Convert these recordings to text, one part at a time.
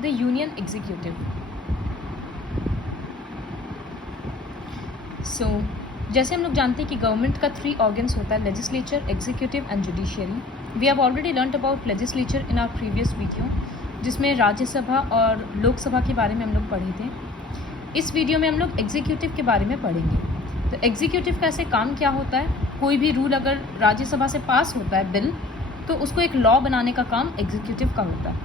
The union executive. सो जैसे हम लोग जानते हैं कि गवर्नमेंट का 3 ऑर्गन्स होता है, legislature, executive and judiciary. We have already learned about legislature in our previous video, जिसमें राज्यसभा और लोकसभा के बारे में हम लोग पढ़े थे। इस वीडियो में हम लोग एग्जीक्यूटिव के बारे में पढ़ेंगे। तो एग्जीक्यूटिव का ऐसे काम क्या होता है, कोई भी रूल अगर राज्यसभा से पास होता है बिल, तो उसको एक लॉ बनाने का काम एग्जीक्यूटिव का होता है।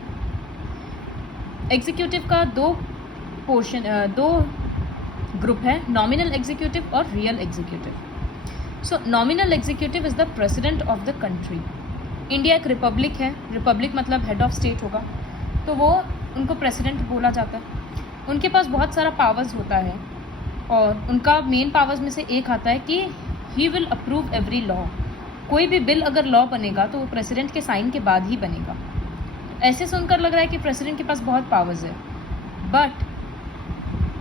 एग्जीक्यूटिव का दो ग्रुप है, नॉमिनल एग्जीक्यूटिव और real executive. So nominal executive is the president of the country. India एक रिपब्लिक है, रिपब्लिक मतलब हेड ऑफ स्टेट होगा, तो वो उनको प्रेसिडेंट बोला जाता है। उनके पास बहुत सारा पावर्स होता है और उनका मेन पावर्स में से एक आता है कि he will approve every law. कोई भी बिल अगर लॉ बनेगा तो वो प्रेसिडेंट के साइन के बाद ही बनेगा। ऐसे सुनकर लग रहा है कि प्रेसिडेंट के पास बहुत पावर्स है, बट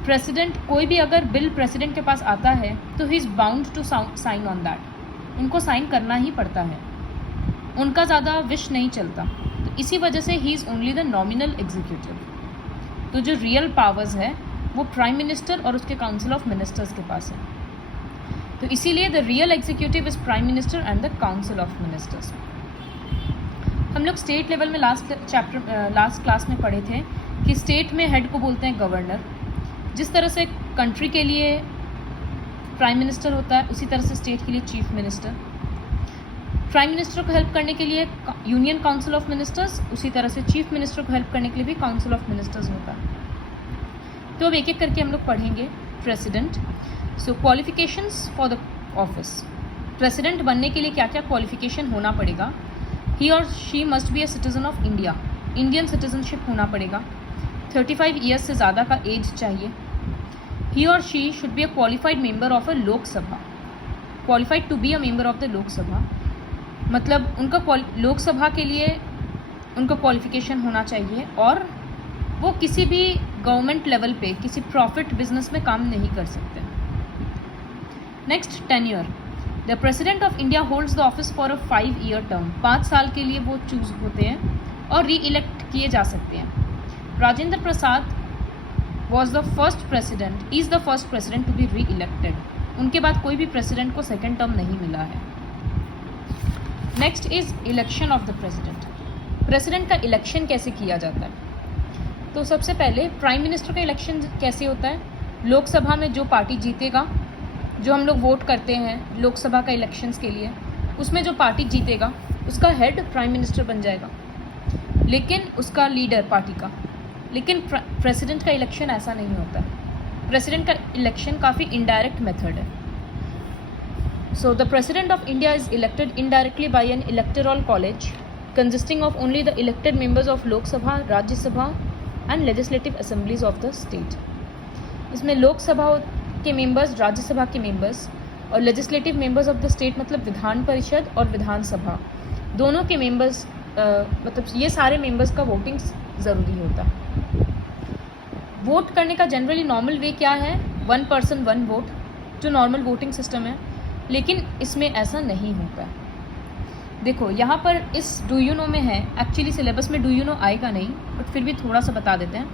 प्रेसिडेंट कोई भी अगर बिल प्रेसिडेंट के पास आता है तो he is bound to sign on that. उनको साइन करना ही पड़ता है, उनका ज़्यादा विश नहीं चलता। तो इसी वजह से he is only the nominal executive. तो जो रियल पावर्स है वो प्राइम मिनिस्टर और उसके काउंसिल ऑफ मिनिस्टर्स के पास है। तो इसीलिए the real executive is prime minister and the council of ministers. हम लोग स्टेट लेवल में लास्ट क्लास में पढ़े थे कि स्टेट में हेड को बोलते हैं गवर्नर। जिस तरह से कंट्री के लिए प्राइम मिनिस्टर होता है, उसी तरह से स्टेट के लिए चीफ मिनिस्टर। प्राइम मिनिस्टर को हेल्प करने के लिए यूनियन काउंसिल ऑफ मिनिस्टर्स, उसी तरह से चीफ मिनिस्टर को हेल्प करने के लिए भी काउंसिल ऑफ मिनिस्टर्स होता है। तो अब एक एक करके हम लोग पढ़ेंगे। President, so qualifications for the office. President बनने के लिए क्या क्या क्वालिफिकेशन होना पड़ेगा। ही और she must be a citizen of India, Indian citizenship होना पड़ेगा। 35 ईयर्स से ज़्यादा का एज चाहिए। ही और she should be a qualified member of a Lok Sabha. Qualified to be a member of the Lok Sabha मतलब उनका लोकसभा के लिए उनका क्वालिफिकेशन होना चाहिए और वो किसी भी गवर्नमेंट लेवल पे किसी प्रॉफिट बिजनेस में काम नहीं कर सकते। Next, tenure. The president of India holds the office for a 5-year term. 5 साल के लिए वो चूज होते हैं और री इलेक्ट किए जा सकते हैं। Rajendra Prasad is the first president to be reelected. उनके बाद कोई भी प्रेसिडेंट को सेकेंड टर्म नहीं मिला है। Next is election of the president. President का इलेक्शन कैसे किया जाता है, तो सबसे पहले प्राइम मिनिस्टर का इलेक्शन कैसे होता है। लोकसभा में जो पार्टी जीतेगा, जो हम लोग वोट करते हैं लोकसभा का इलेक्शंस के लिए, उसमें जो पार्टी जीतेगा उसका हेड प्राइम मिनिस्टर बन जाएगा, लेकिन उसका लीडर पार्टी का। लेकिन प्रेसिडेंट का इलेक्शन ऐसा नहीं होता है। प्रेसिडेंट का इलेक्शन काफ़ी इनडायरेक्ट मेथड है। So the president of India is elected indirectly bye N electoral college consisting of only the elected members of Lok Sabha, Rajya Sabha and legislative assemblies of the state. इसमें लोकसभा के मेंबर्स, राज्यसभा के मेंबर्स और legislative members of the state मतलब विधान परिषद और विधानसभा, दोनों के members मतलब ये सारे मेंबर्स का वोटिंग ज़रूरी होता है। वोट करने का जनरली नॉर्मल वे क्या है, 1 person 1 vote, जो नॉर्मल वोटिंग सिस्टम है, लेकिन इसमें ऐसा नहीं होता है। देखो यहाँ पर इस डू यू नो में है, एक्चुअली सिलेबस में डू यू नो आएगा नहीं, बट फिर भी थोड़ा सा बता देते हैं।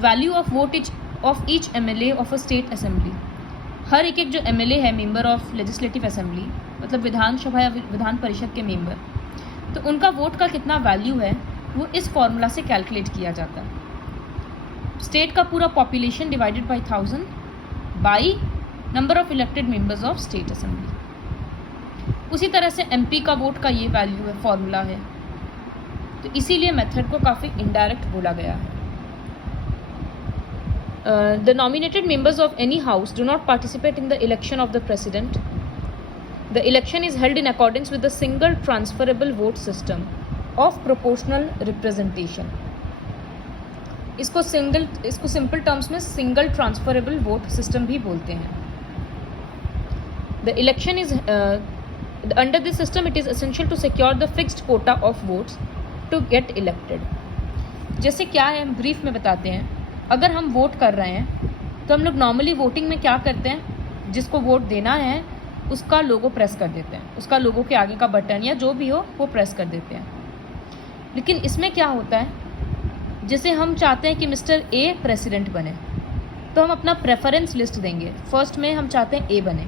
Value of vote of each MLA of a state assembly. हर एक जो MLA है, मेंबर ऑफ लेजिस्लेटिव असेंबली मतलब विधानसभा या विधान परिषद के मेंबर, तो उनका वोट का कितना वैल्यू है वो इस फॉर्मूला से कैलकुलेट किया जाता है। स्टेट का पूरा population divided by 1000 by number of elected members of state assembly. उसी तरह से MP का वोट का ये वैल्यू है, फॉर्मूला है। तो इसीलिए मेथड को काफ़ी इनडायरेक्ट बोला गया है। The nominated members of any house do not participate in the election of the president. The election is held in accordance with the single transferable vote system of proportional representation. इसको simple terms में single transferable vote system भी बोलते हैं। The election is under this system it is essential to secure the fixed quota of votes to get elected. जैसे क्या है, हम brief में बताते हैं। अगर हम वोट कर रहे हैं तो हम लोग नॉर्मली वोटिंग में क्या करते हैं, जिसको वोट देना है उसका लोगो प्रेस कर देते हैं, उसका लोगो के आगे का बटन या जो भी हो वो प्रेस कर देते हैं। लेकिन इसमें क्या होता है, जैसे हम चाहते हैं कि मिस्टर ए प्रेसिडेंट बने, तो हम अपना प्रेफरेंस लिस्ट देंगे। फर्स्ट में हम चाहते हैं ए बने,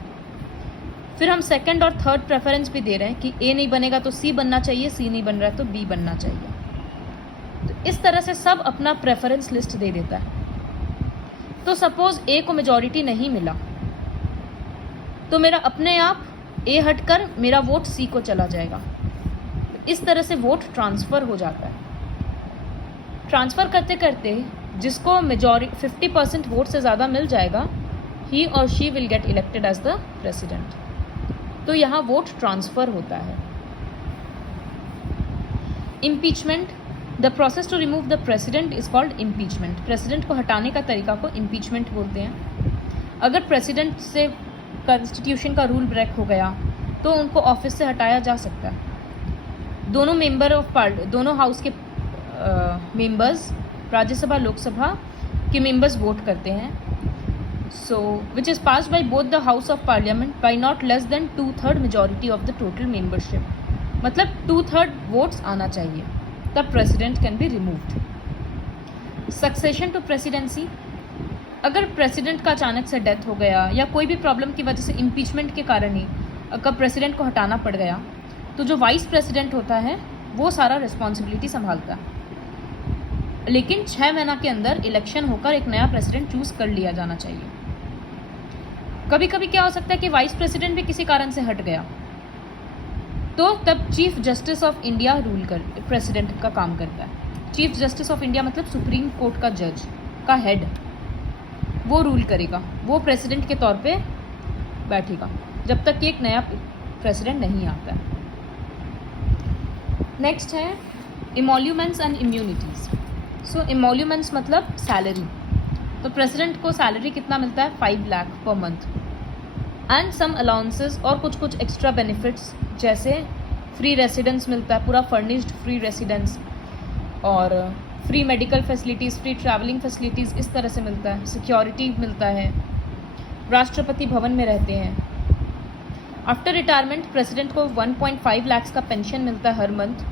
फिर हम सेकंड और थर्ड प्रेफरेंस भी दे रहे हैं कि ए नहीं बनेगा तो सी बनना चाहिए, सी नहीं बन रहा है तो बी बनना चाहिए। तो इस तरह से सब अपना प्रेफरेंस लिस्ट दे देता है। तो सपोज ए को मेजॉरिटी नहीं मिला, तो मेरा अपने आप ए हटकर मेरा वोट सी को चला जाएगा। इस तरह से वोट ट्रांसफ़र हो जाता है। ट्रांसफ़र करते करते जिसको मेजॉरिटी 50% वोट से ज़्यादा मिल जाएगा, ही और she will get elected as the president. तो यहाँ वोट ट्रांसफ़र होता है। Impeachment, the process to remove the president is called impeachment. President को हटाने का तरीका को इम्पीचमेंट बोलते हैं। अगर प्रेसिडेंट से कॉन्स्टिट्यूशन का रूल ब्रेक हो गया तो उनको ऑफिस से हटाया जा सकता है। दोनों मेंबर ऑफ दोनों हाउस के मेंबर्स, राज्यसभा लोकसभा के मेंबर्स वोट करते हैं। So which is passed by both the house of parliament by not less than 2/3 majority of the total membership. मतलब 2/3 वोट्स आना चाहिए, तब president can be removed. Succession to presidency, अगर president का अचानक से डेथ हो गया या कोई भी प्रॉब्लम की वजह से इम्पीचमेंट के कारण ही अगर प्रेसिडेंट को हटाना पड़ गया, तो जो वाइस प्रेसिडेंट होता है वो सारा रिस्पॉन्सिबिलिटी संभालता है। लेकिन 6 महीना के अंदर इलेक्शन होकर एक नया प्रेसिडेंट चूज़ कर लिया जाना चाहिए। कभी कभी क्या हो सकता है कि वाइस प्रेसिडेंट भी किसी कारण से हट गया, तो तब chief justice of India president का काम करता है। चीफ जस्टिस ऑफ इंडिया मतलब सुप्रीम कोर्ट का जज का हेड, वो रूल करेगा। वो प्रेसिडेंट के तौर पे बैठेगा जब तक कि एक नया प्रेसिडेंट नहीं आता है। नेक्स्ट है emoluments and immunities. So emoluments मतलब सैलरी। तो प्रेसिडेंट को सैलरी कितना मिलता है? 5 lakh per month and some allowances और कुछ एक्स्ट्रा बेनिफिट्स, जैसे फ्री रेसिडेंस मिलता है, पूरा फर्निश्ड फ्री रेसिडेंस, और free medical facilities, free travelling facilities इस तरह से मिलता है। सिक्योरिटी मिलता है, राष्ट्रपति भवन में रहते हैं। आफ्टर रिटायरमेंट प्रेसिडेंट को 1.5 लाख का पेंशन मिलता है हर मंथ,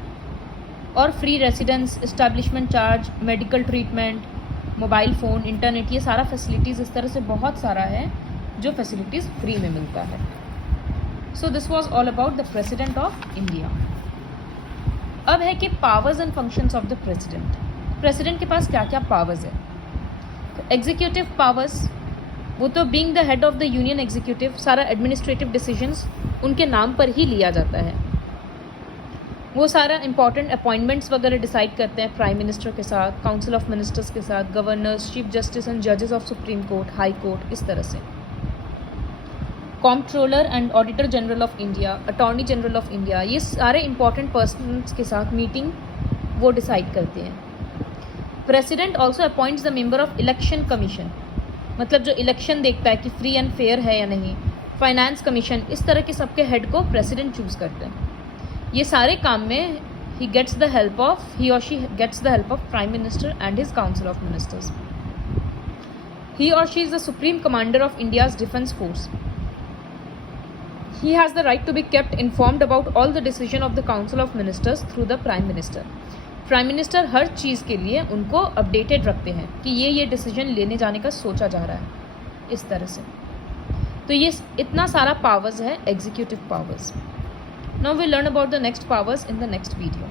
और free residence, establishment charge, medical treatment, mobile phone, internet, ये सारा फैसिलिटीज़ इस तरह से बहुत सारा है जो फैसिलिटीज़ फ्री में मिलता है। So this was all about the president of India. अब है कि powers and functions of the president. President के पास क्या क्या पावर्स है? तो एग्जीक्यूटिव पावर्स, वो तो being the head of the union executive, सारा एडमिनिस्ट्रेटिव डिसीजंस उनके नाम पर ही लिया जाता है। वो सारा इंपॉर्टेंट अपॉइंटमेंट्स वगैरह डिसाइड करते हैं प्राइम मिनिस्टर के साथ, काउंसिल ऑफ मिनिस्टर्स के साथ, गवर्नर्स, चीफ जस्टिस एंड जजेस of supreme court, high court, इस तरह से। Comptroller and auditor general of India, attorney general of India, ये सारे इंपॉर्टेंट पर्सन्स के साथ मीटिंग वो डिसाइड करते हैं। President also appoints the member of election commission, मतलब जो इलेक्शन देखता है कि फ्री एंड फेयर है या नहीं, फाइनेंस कमीशन, इस तरह के सबके हेड को प्रेसिडेंट चूज़ करते हैं। ये सारे काम में ही और she gets the help of prime minister and his council of ministers. He और she is the supreme commander of India's defence force. He has the right to be kept informed about all the decision of the Council of Ministers through the Prime Minister. Prime minister हर चीज़ के लिए उनको updated रखते हैं कि ये decision लेने जाने का सोचा जा रहा है, इस तरह से। तो ये इतना सारा पावर्स है, executive powers. Now we learn about the next powers in the next video.